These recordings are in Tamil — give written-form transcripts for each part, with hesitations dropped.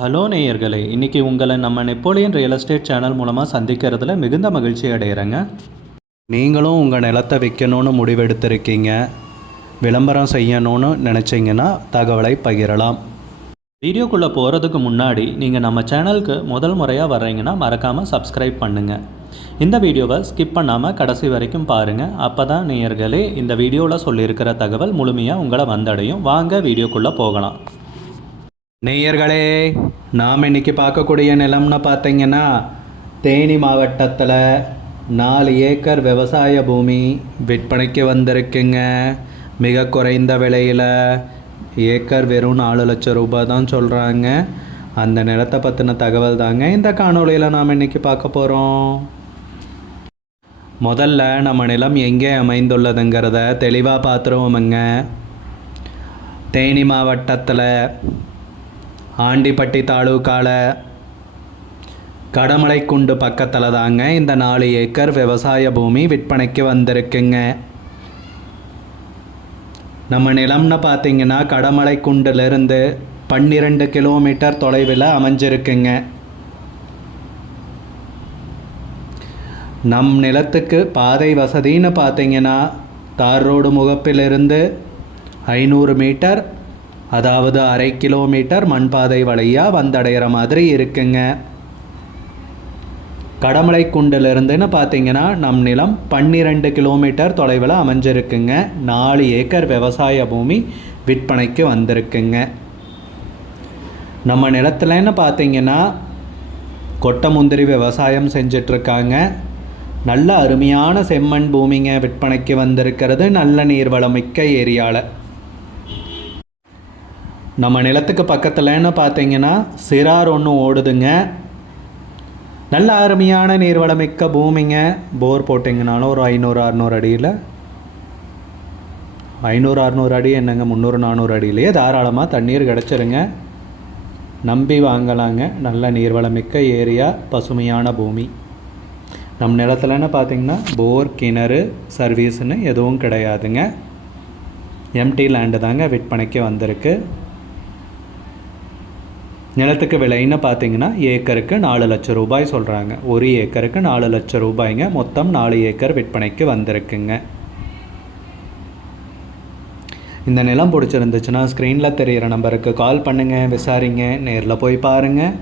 ஹலோ நேயர்களே, இன்றைக்கி உங்களை நம்ம நெப்போலியன் ரியல் எஸ்டேட் சேனல் மூலமாக சந்திக்கிறதுல மிகுந்த மகிழ்ச்சி அடைகிறேங்க. நீங்களும் உங்கள் நிலத்தை விற்கணும்னு முடிவெடுத்திருக்கீங்க, விளம்பரம் செய்யணும்னு நினச்சிங்கன்னா தகவலை பகிரலாம். வீடியோக்குள்ளே போகிறதுக்கு முன்னாடி நீங்கள் நம்ம சேனலுக்கு முதல் முறையாக வர்றீங்கன்னா மறக்காமல் சப்ஸ்கிரைப் பண்ணுங்கள். இந்த வீடியோவை ஸ்கிப் பண்ணாமல் கடைசி வரைக்கும் பாருங்கள். அப்போ தான் நேயர்களே இந்த வீடியோவில் சொல்லியிருக்கிற தகவல் முழுமையாக உங்களை வந்தடையும். வாங்க வீடியோக்குள்ளே போகலாம். நேயர்களே, நாம் இன்றைக்கி பார்க்கக்கூடிய நிலம்னு பார்த்தீங்கன்னா தேனி மாவட்டத்தில் 4 ஏக்கர் விவசாய பூமி விற்பனைக்கு வந்திருக்குங்க. மிக குறைந்த விலையில் ஏக்கர் வெறும் 4 லட்சம் ரூபாய் தான் சொல்கிறாங்க. அந்த நிலத்தை பற்றின தகவல் தாங்க இந்த காணொலியில் நாம் இன்றைக்கி பார்க்க போகிறோம். முதல்ல நம்ம நிலம் எங்கே அமைந்துள்ளதுங்கிறத தெளிவாக பார்த்துருவோமுங்க. தேனி மாவட்டத்தில் ஆண்டிப்பட்டி தாலுக்கால கடமலைக்குண்டு பக்கத்தில் தாங்க இந்த 4 ஏக்கர் விவசாய பூமி விற்பனைக்கு வந்திருக்குங்க. நம்ம நிலம்னு பார்த்தீங்கன்னா கடமலைக்குண்டிலிருந்து 12 கிலோமீட்டர் தொலைவில் அமைஞ்சிருக்குங்க. நம் நிலத்துக்கு பாதை வசதின்னு பார்த்தீங்கன்னா தார் ரோடு முகப்பிலிருந்து 500 மீட்டர், அதாவது 1/2 கிலோமீட்டர் மண்பாதை வழியாக வந்தடைகிற மாதிரி இருக்குங்க. கடமலைக்குண்டிலிருந்துன்னு பார்த்தீங்கன்னா நம் நிலம் 12 கிலோமீட்டர் தொலைவில் அமைஞ்சிருக்குங்க. 4 ஏக்கர் விவசாய பூமி விற்பனைக்கு வந்திருக்குங்க. நம்ம நிலத்துலன்னு பார்த்தீங்கன்னா கொட்டை முந்திரி விவசாயம் செஞ்சிட்ருக்காங்க. நல்ல அருமையான செம்மண் பூமிங்க விற்பனைக்கு வந்திருக்கிறது. நல்ல நீர்வளமிக்க ஏரியாவில். நம்ம நிலத்துக்கு பக்கத்துலன்னு பார்த்தீங்கன்னா சிறார் ஒன்று ஓடுதுங்க. நல்ல அருமையான நீர்வளமிக்க பூமிங்க. போர் போட்டிங்கனாலும் ஒரு 500-600 அடியில் 500-600 அடி என்னங்க 300-400 அடியிலேயே தாராளமாக தண்ணீர் கிடச்சிருங்க. நம்பி வாங்கலாங்க. நல்ல நீர்வளமிக்க ஏரியா, பசுமையான பூமி. நம் நிலத்துலன்னு பார்த்தீங்கன்னா போர், கிணறு, சர்வீஸ்னு எதுவும் கிடையாதுங்க. எம்டி லேண்டு தாங்க விற்பனைக்கு வந்திருக்கு. நிலத்துக்கு விலைன்னு பார்த்தீங்கன்னா ஏக்கருக்கு 4 லட்சம் ரூபாய் சொல்கிறாங்க. ஒரு ஏக்கருக்கு 4 லட்சம் ரூபாய்ங்க. மொத்தம் 4 ஏக்கர் விற்பனைக்கு வந்திருக்குங்க. இந்த நிலம் பிடிச்சிருந்துச்சுன்னா ஸ்க்ரீனில் தெரிகிற நம்பருக்கு கால் பண்ணுங்கள், விசாரிங்க, நேரில் போய் பாருங்கள்.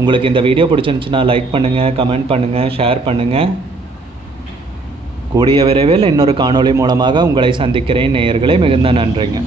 உங்களுக்கு இந்த வீடியோ பிடிச்சிருந்துச்சுன்னா லைக் பண்ணுங்கள், கமெண்ட் பண்ணுங்கள், ஷேர் பண்ணுங்கள். கூடிய விரைவில் இன்னொரு காணொளி மூலமாக உங்களை சந்திக்கிறேன் நேயர்களே. மிகுந்த நன்றிங்க.